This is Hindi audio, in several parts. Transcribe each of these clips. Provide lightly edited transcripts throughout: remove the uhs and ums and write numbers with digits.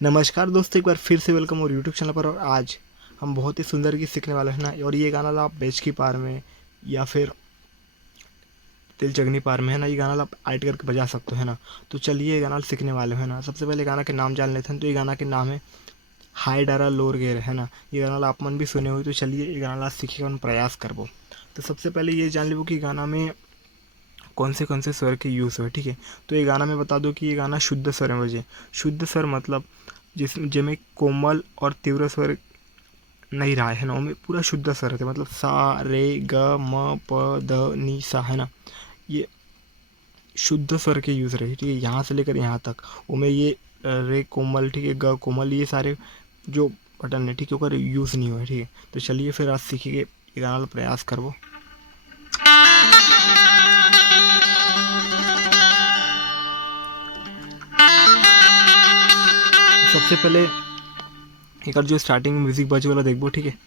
नमस्कार दोस्तों, एक बार फिर से वेलकम और यूट्यूब चैनल पर। और आज हम बहुत ही सुंदर गीत सीखने वाले हैं ना। और ये गाना ला आप बेच की पार में या फिर तिल जगनी पार में है ना, ये गाना ला आप ऐड करके बजा सकते हो है ना। तो चलिए ये गाना सीखने वाले हैं ना। सबसे पहले गाना के नाम जान लेते हैं। तो ये गाना के नाम है हाय डारा लोर गेर है ना। ये गाना ला आप मन भी सुने हुए। तो चलिए ये गाना ला सीखे का प्रयास करबो। तो सबसे पहले ये जान लो कि गाना में कौन से स्वर के यूज़ हुए, ठीक है। तो ये गाना मैं बता दूं कि ये गाना शुद्ध स्वर में बजे। शुद्ध स्वर मतलब जिसमें कोमल और तीव्र स्वर नहीं रहा है ना, उनमें पूरा शुद्ध स्वर रहता है। मतलब सा रे ग म प ध नी सा है ना, ये शुद्ध स्वर के यूज़ रहे, ठीक है। यहाँ से लेकर यहाँ तक उनमें ये रे कोमल, ठीक है, ग कोमल, ये सारे जो बटन है, ठीक है, ओकर यूज़ नहीं हुआ है, ठीक है। तो चलिए फिर आज सीखिए ये गाना ला प्रयास करबो। सबसे पहले एक जो स्टार्टिंग में म्यूजिक बजे वाला देखबो, ठीक है।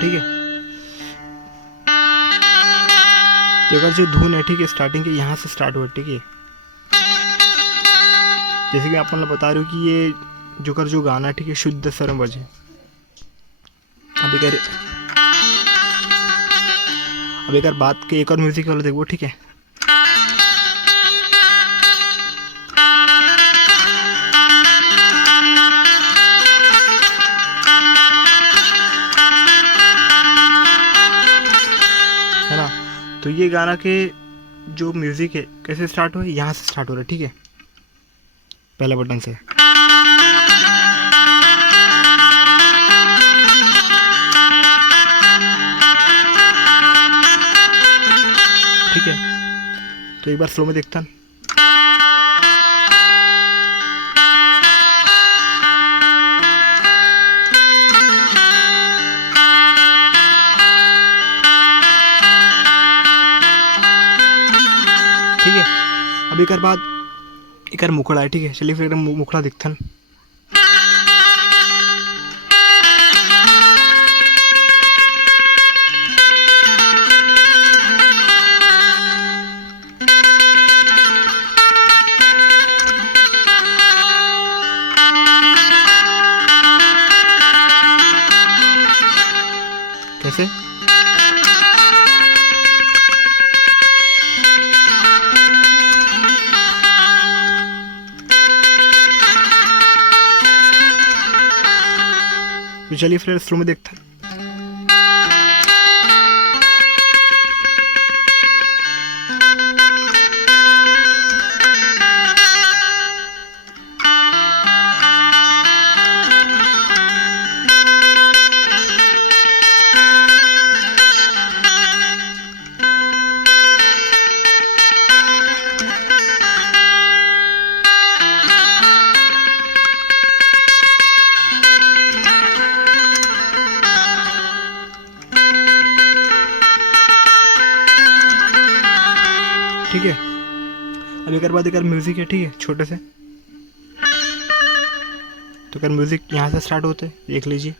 ठीक है, तो अगर जो धुन है, ठीक है, स्टार्टिंग के यहाँ से स्टार्ट हुआ, ठीक है। जैसे कि आप मतलब बता रहे हो कि ये जो गाना, ठीक है, शुद्ध स्वर में बजे। अब एक बात के एक और म्यूजिक वाला देखो, ठीक है। है ना, तो ये गाना के जो म्यूजिक है कैसे स्टार्ट हुआ है, यहाँ से स्टार्ट हो रहा है, ठीक है, पहला बटन से। ठीक है, तो एक बार स्लो में देखता हूँ। ठीक है, अब एक बाद एक मुखड़ा है, ठीक है। चलिए फिर मुखड़ा दिखता है। कैसे? तो चलिए फिर स्लो में देखते हैं। ठीक है, अब एक बाद एक म्यूजिक है, ठीक है, छोटे से। तो अगर म्यूजिक यहाँ से स्टार्ट होते देख लीजिए।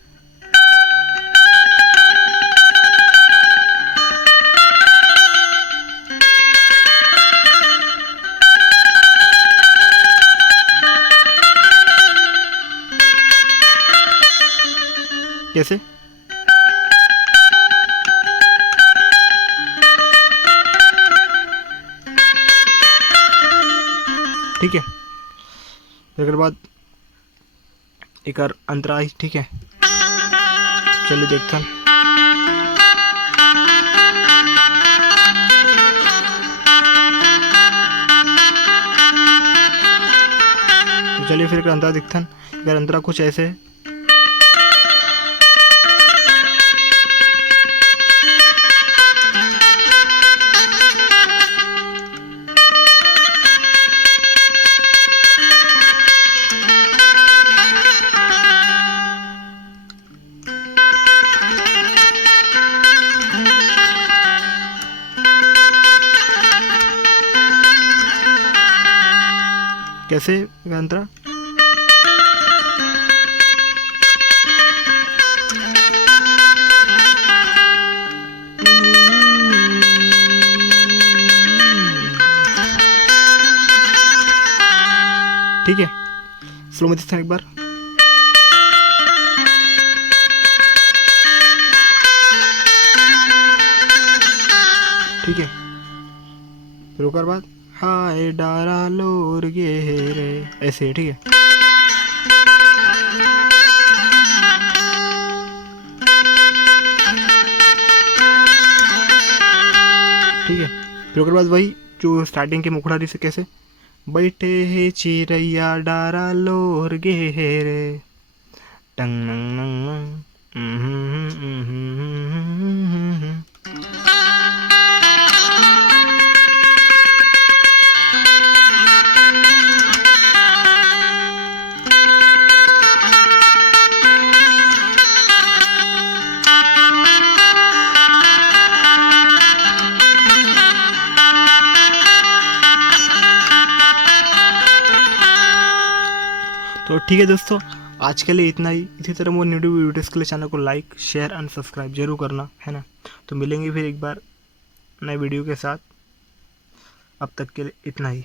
कैसे? ठीक है, फिर बाद एक अंतरा, ठीक है। चलिए देखते हैं। तो चलिए फिर एक अंतरा दिखता है। अगर अंतरा कुछ ऐसे है। कैसे अंतरा? ठीक है, स्लो में देखते हैं एक बार। ठीक है, फिर ओकर बाद हाय डारा लोर गे रे, ऐसे। ठीक है, ठीक है, फिर ओकर बाद वही जो स्टार्टिंग के मुखड़ा से कैसे बैठे हे चिड़ैया डारा लोर गे रे, टंग नंग नंग तो ठीक है दोस्तों, आज के लिए इतना ही। इसी तरह मोर न्यू वीडियोज़ के लिए चैनल को लाइक शेयर एंड सब्सक्राइब जरूर करना है ना। तो मिलेंगे फिर एक बार नए वीडियो के साथ, अब तक के लिए इतना ही।